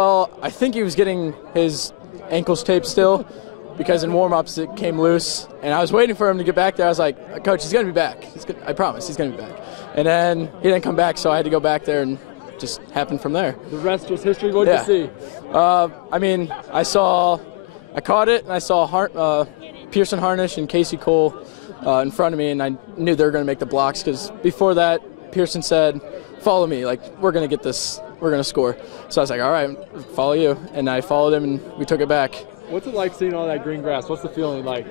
Well, I think he was getting his ankles taped still because in warm-ups it came loose, and I was waiting for him to get back there. I was like, Coach, he's going to be back. I promise, he's going to be back. And then he didn't come back, so I had to go back there, and just happened from there. The rest was history. What did you see? I mean, I caught it, and I saw Pearson Harnish and Casey Cole in front of me, and I knew they were going to make the blocks because before that, Pearson said, follow me, like, we're going to get this, we're going to score. So I was like, all right, follow you. And I followed him, and we took it back. What's it like seeing all that green grass? What's the feeling like?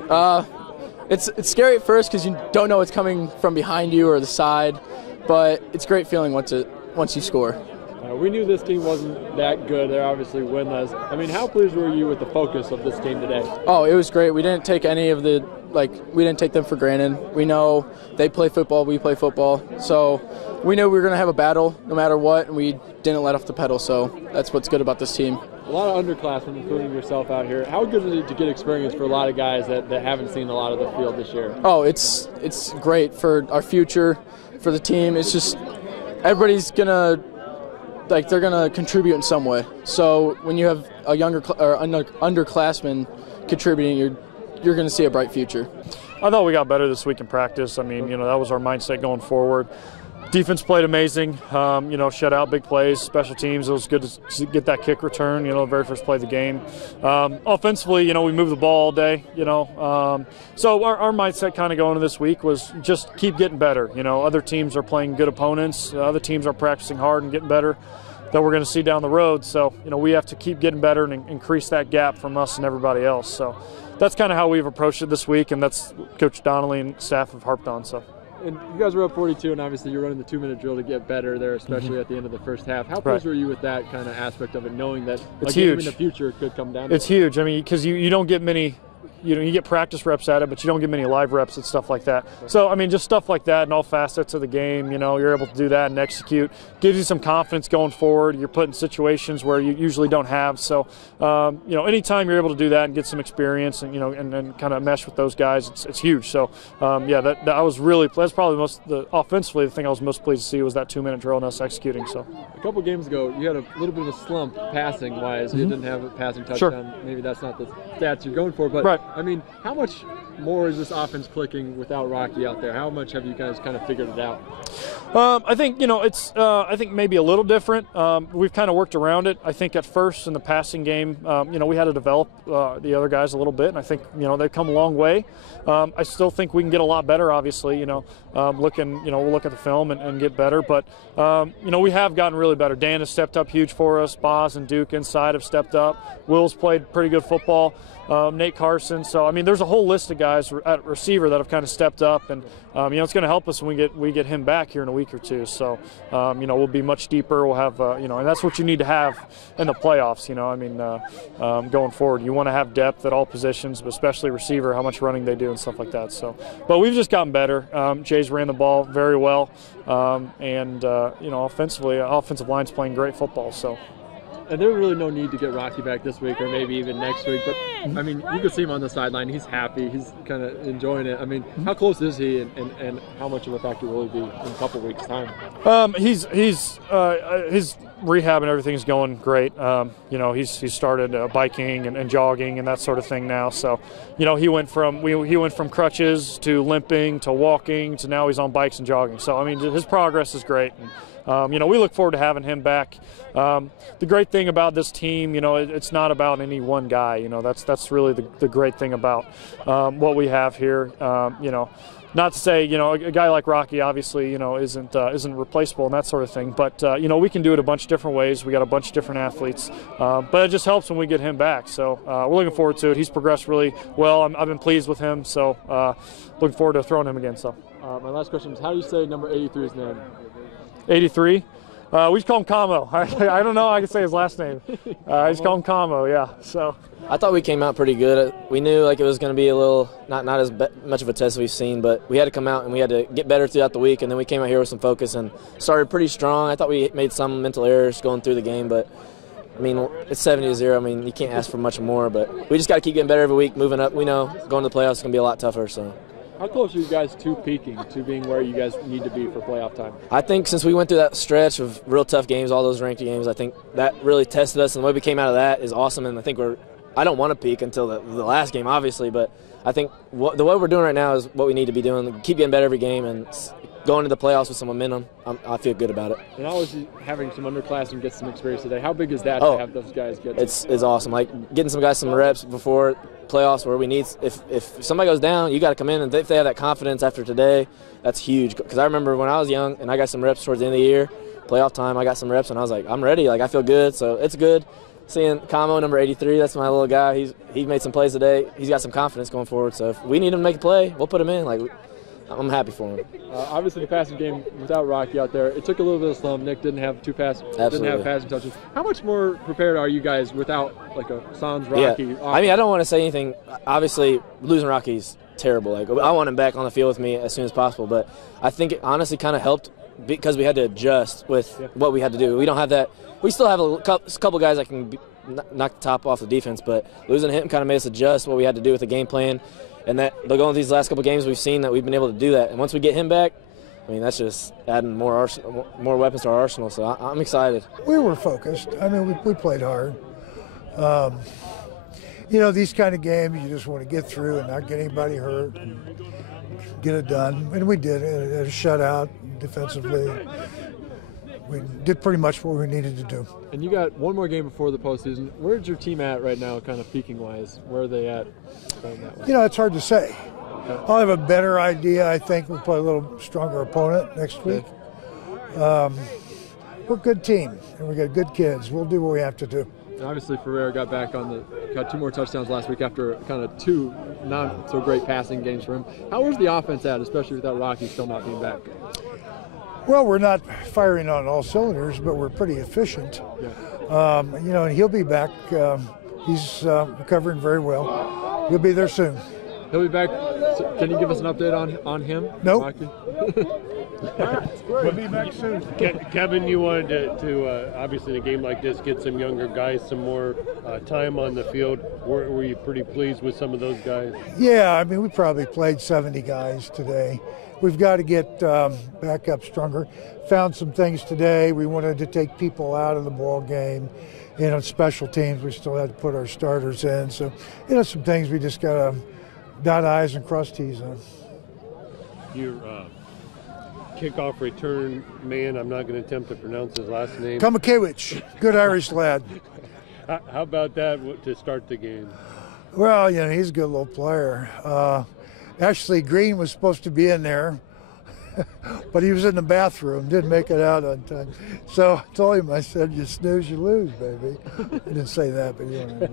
It's scary at first because you don't know what's coming from behind you or the side, but it's a great feeling once you score. We knew this team wasn't that good. They're obviously winless. I mean, how pleased were you with the focus of this team today? Oh, it was great. We didn't take any of the, we didn't take them for granted. We know they play football, we play football. So we knew we were going to have a battle no matter what, and we didn't let off the pedal. So that's what's good about this team. A lot of underclassmen, including yourself out here. How good is it to get experience for a lot of guys that haven't seen a lot of the field this year? Oh, it's great for our future, for the team. It's just everybody's going to, they're going to contribute in some way. So when you have a younger or underclassman contributing, you're going to see a bright future. I thought we got better this week in practice. I mean, that was our mindset going forward. Defense played amazing, shut out big plays, special teams. It was good to get that kick return, the very first play of the game. Offensively, we moved the ball all day, So our mindset kind of going into this week was just keep getting better. Other teams are playing good opponents. Other teams are practicing hard and getting better that we're going to see down the road. So, we have to keep getting better and increase that gap from us and everybody else. So that's kind of how we've approached it this week, and that's Coach Donley and staff have harped on. So. And you guys were up 42, and obviously you're running the 2-minute drill to get better there, especially at the end of the first half. How pleased were you with that kind of aspect of it, knowing that a game in the future could come down to It's huge. I mean, because you don't get many – you get practice reps at it, but you don't get many live reps and stuff like that. So, I mean, just stuff like that and all facets of the game, you're able to do that and execute. Gives you some confidence going forward. You're put in situations where you usually don't have. So, anytime you're able to do that and get some experience and, and kind of mesh with those guys, it's huge. So, that's probably offensively the thing I was most pleased to see was that 2-minute drill and us executing. So, a couple games ago, you had a little bit of a slump passing-wise. You didn't have a passing touchdown. Sure. Maybe that's not the stats you're going for, but right. I mean, how much more is this offense clicking without Rocky out there? How much have you guys kind of figured it out? I think, it's I think maybe a little different. We've kind of worked around it. I think at first in the passing game, we had to develop the other guys a little bit, and I think, they've come a long way. I still think we can get a lot better, obviously, we'll look at the film and get better. But, we have gotten really better. Dan has stepped up huge for us. Boz and Duke inside have stepped up. Will's played pretty good football. Nate Carson. So, I mean, there's a whole list of guys at receiver that have kind of stepped up, and it's going to help us when we get him back here in a week or two. So, we'll be much deeper. We'll have, and that's what you need to have in the playoffs. Going forward, you want to have depth at all positions, but especially receiver, how much running they do and stuff like that. So, but we've just gotten better. Jay's ran the ball very well, and offensively, offensive line's playing great football. So. And there's really no need to get Rocky back this week or maybe even next week. But, I mean, you can see him on the sideline. He's happy. He's kind of enjoying it. I mean, how close is he and how much of a factor will he be in a couple of weeks' time? His rehab and everything is going great. He's started biking and jogging and that sort of thing now. So, he went from crutches to limping to walking to now he's on bikes and jogging. So, I mean, his progress is great. And, we look forward to having him back. The great thing about this team, it's not about any one guy. That's really the great thing about what we have here. Not to say, a guy like Rocky obviously, isn't replaceable and that sort of thing. But, we can do it a bunch of different ways. We got a bunch of different athletes. But it just helps when we get him back. So we're looking forward to it. He's progressed really well. I've been pleased with him. So looking forward to throwing him again. So my last question is, how do you say number 83's name? 83? We just call him Camo. I don't know how I can say his last name. I just call him Camo, yeah. So I thought we came out pretty good. We knew it was going to be a little not as much of a test as we've seen, but we had to come out and we had to get better throughout the week, and then we came out here with some focus and started pretty strong. I thought we made some mental errors going through the game, but I mean, it's 70-0. I mean, you can't ask for much more, but we just got to keep getting better every week, moving up. We know going to the playoffs is going to be a lot tougher. So. How close are you guys to peaking, to being where you guys need to be for playoff time? I think since we went through that stretch of real tough games, all those ranked games, I think that really tested us, and the way we came out of that is awesome. And I think I don't want to peak until the last game, obviously, but I think the way we're doing right now is what we need to be doing. Keep getting better every game and going to the playoffs with some momentum. I feel good about it. And obviously having some underclassmen get some experience today, how big is that to have those guys get? It's awesome. Like getting some guys some reps before playoffs where we need. If somebody goes down, you got to come in, and if they have that confidence after today, that's huge. Because I remember when I was young and I got some reps towards the end of the year, playoff time, I got some reps and I was like, I'm ready. Like I feel good. So it's good. Seeing Kamo, number 83, that's my little guy. He made some plays today. He's got some confidence going forward. So if we need him to make a play, we'll put him in. Like I'm happy for him. Obviously, the passing game without Rocky out there, it took a little bit of slump. Nick didn't have didn't have passing touches. How much more prepared are you guys without like a Sans Rocky? Yeah. I mean, I don't want to say anything. Obviously, losing Rocky's terrible. Like I want him back on the field with me as soon as possible. But I think it honestly kind of helped because we had to adjust with what we had to do. We don't have that. We still have a couple guys that can knock the top off the defense, but losing him kind of made us adjust what we had to do with the game plan. And that going with these last couple games, we've seen that we've been able to do that. And once we get him back, I mean, that's just adding more weapons to our arsenal. So I'm excited. We were focused. I mean, we played hard. You know, these kind of games, you just want to get through and not get anybody hurt and get it done. And we did. A shutout defensively. We did pretty much what we needed to do. And you got one more game before the postseason. Where's your team at right now, kind of peaking-wise? Where are they at? You know, it's hard to say. I'll have a better idea, I think. We'll play a little stronger opponent next week. We're a good team, and we got good kids. We'll do what we have to do. And obviously, Ferrer got 2 more touchdowns last week after kind of 2 not-so-great passing games for him. How was the offense at, especially without Rocky still not being back? Well, we're not firing on all cylinders, but we're pretty efficient. Yeah. You know, and he'll be back. He's recovering very well. He'll be there soon. He'll be back. So can you give us an update on him? Nope. We'll be back soon. Kevin, you wanted to obviously in a game like this get some younger guys some more time on the field. Were you pretty pleased with some of those guys? Yeah, I mean, we probably played 70 guys today. We've got to get back up stronger. Found some things today. We wanted to take people out of the ball game. You know, special teams, we still had to put our starters in. So, you know, some things we just got to dot I's and cross T's on. Your kickoff return man, I'm not going to attempt to pronounce his last name. Kominkiewicz, good Irish lad. How about that to start the game? Well, you know, he's a good little player. Actually, Green was supposed to be in there, but he was in the bathroom, didn't make it out on time. So I told him, I said, you snooze, you lose, baby. I didn't say that, but you know.